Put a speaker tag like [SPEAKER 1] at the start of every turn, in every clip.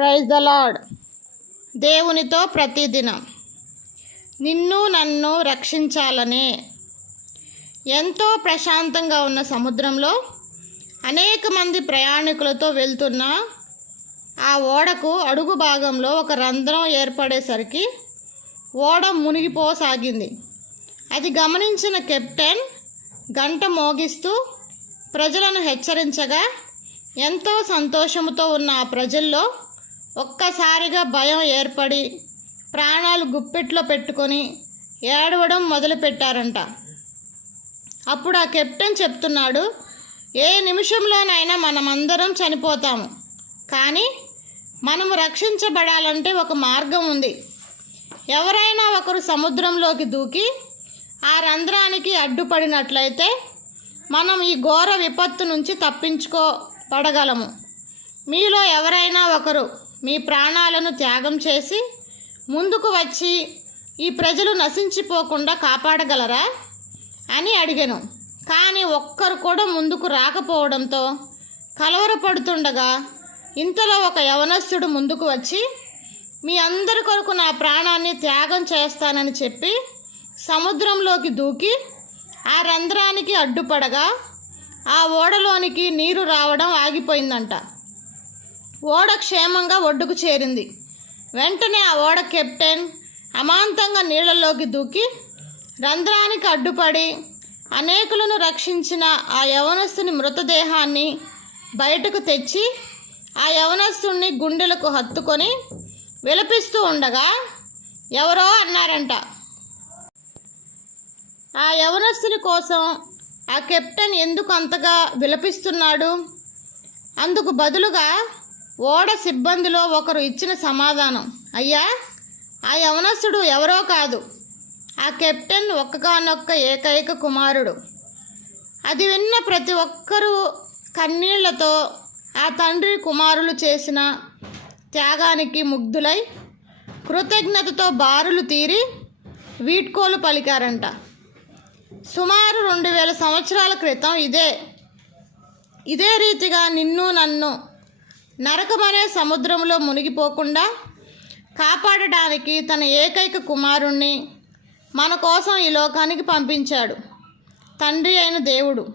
[SPEAKER 1] Praise the lord దేవునితో ప్రతిదినం. నిన్ను నన్ను రక్షించాలనే ఎంతో ప్రశాంతంగా ఉన్న సముద్రంలో అనేక మంది ప్రయాణికులతో వెళ్తున్న ఆ ఓడకు అడుగు భాగంలో ఒక రంధ్రం ఏర్పడేసరికి ఓడ మునిగిపోసాగింది. అది గమనించిన కెప్టెన్ గంట మోగిస్తూ ప్రజలను హెచ్చరించగా ఎంతో సంతోషముతో ఉన్న ఆ ప్రజల్లో ఒక్కసారిగా భయం ఏర్పడి ప్రాణాలు గుప్పెట్లో పెట్టుకొని ఏడవడం మొదలుపెట్టారంట. అప్పుడు ఆ కెప్టెన్ చెప్తున్నాడు ఏ నిమిషంలోనైనా మనమందరం చనిపోతాము. కానీ మనము రక్షించబడాలంటే ఒక మార్గం ఉంది. ఎవరైనా ఒకరు సముద్రంలోకి దూకి ఆ రంధ్రానికి అడ్డుపడినట్లయితే మనం ఈ ఘోర విపత్తు నుంచి తప్పించుకోబడగలము. మీలో ఎవరైనా ఒకరు మీ ప్రాణాలను త్యాగం చేసి ముందుకు వచ్చి ఈ ప్రజలు నశించిపోకుండా కాపాడగలరా అని అడిగాను. కానీ ఒక్కరు కూడా ముందుకు రాకపోవడంతో కలవరపడుతుండగా ఇంతలో ఒక యవనస్తుడు ముందుకు వచ్చి మీ అందరి కొరకు నా ప్రాణాన్ని త్యాగం చేస్తానని చెప్పి సముద్రంలోకి దూకి ఆ రంధ్రానికి అడ్డుపడగా ఆ ఓడలోనికి నీరు రావడం ఆగిపోయిందంట. ఓడ క్షేమంగా ఒడ్డుకు చేరింది. వెంటనే ఆ ఓడ కెప్టెన్ అమాంతంగా నీళ్ళలోకి దూకి రంధ్రానికి అడ్డుపడి అనేకులను రక్షించిన ఆ యవనస్తుని మృతదేహాన్ని బయటకు తెచ్చి ఆ యవనస్తుని గుండెలకు హత్తుకొని విలపిస్తూ ఉండగా ఎవరో అన్నారంట. ఆ యవనస్తుని కోసం ఆ కెప్టెన్ ఎందుకు అంతగా విలపిస్తున్నాడు? అందుకు బదులుగా ఓడ సిబ్బందిలో ఒకరు ఇచ్చిన సమాధానం. అయ్యా ఆ యవనస్తుడు ఎవరో కాదు. ఆ కెప్టెన్ ఒక్కగానొక్క ఏకైక కుమారుడు. అది విన్న ప్రతి ఒక్కరూ కన్నీళ్ళతో ఆ తండ్రి కుమారులు చేసిన త్యాగానికి ముగ్ధులై కృతజ్ఞతతో బారులు తీరి వీడ్కోలు పలికారంట. సుమారు రెండు వేల సంవత్సరాల క్రితం ఇదే. ఇదే రీతిగా నిన్ను నన్ను నరకమనే సముద్రంలో మునిగిపోకుండా కాపాడడానికి తన ఏకైక కుమారుణ్ణి మన కోసం ఈ లోకానికి పంపించాడు. తండ్రి అయిన దేవుడు.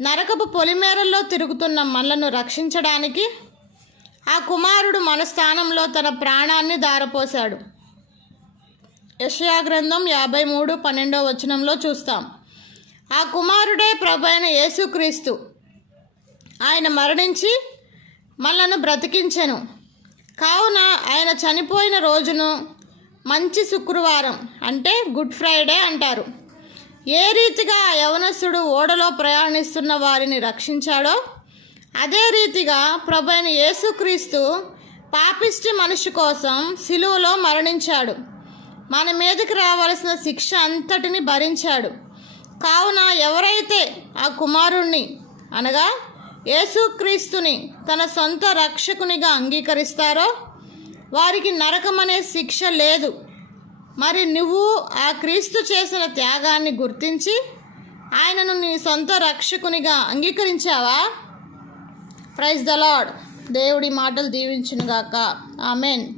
[SPEAKER 1] నరకపు పొలిమేరల్లో తిరుగుతున్న మనలను రక్షించడానికి ఆ కుమారుడు మన స్థానంలో తన ప్రాణాన్ని దారపోశాడు. యషయా గ్రంథం యాభై మూడు పన్నెండో వచనంలో చూస్తాం. ఆ కుమారుడే ప్రభు అయిన యేసుక్రీస్తు. ఆయన మరణించి మనలను బ్రతికించెను. కావున ఆయన చనిపోయిన రోజును మంచి శుక్రవారం అంటే గుడ్ ఫ్రైడే అంటారు. ఏ రీతిగా యవనసుడు ఓడలో ప్రయాణిస్తున్న వారిని రక్షించాడో అదే రీతిగా ప్రభు అయిన యేసుక్రీస్తు పాపిష్టి మనిషి కోసం సిలువలో మరణించాడు. మన మీదకి రావాల్సిన శిక్ష అంతటిని భరించాడు. కావున ఎవరైతే ఆ కుమారుణ్ణి అనగా యేసుక్రీస్తుని తన సొంత రక్షకునిగా అంగీకరిస్తారో? వారికి నరకం అనే శిక్ష లేదు. మరి నువ్వు ఆ క్రీస్తు చేసిన త్యాగాన్ని గుర్తించి ఆయనను నీ సొంత రక్షకునిగా అంగీకరించావా? ప్రైజ్ ద లాడ్ దేవుడి మాటలు దీవించునుగాక. ఆమెన్.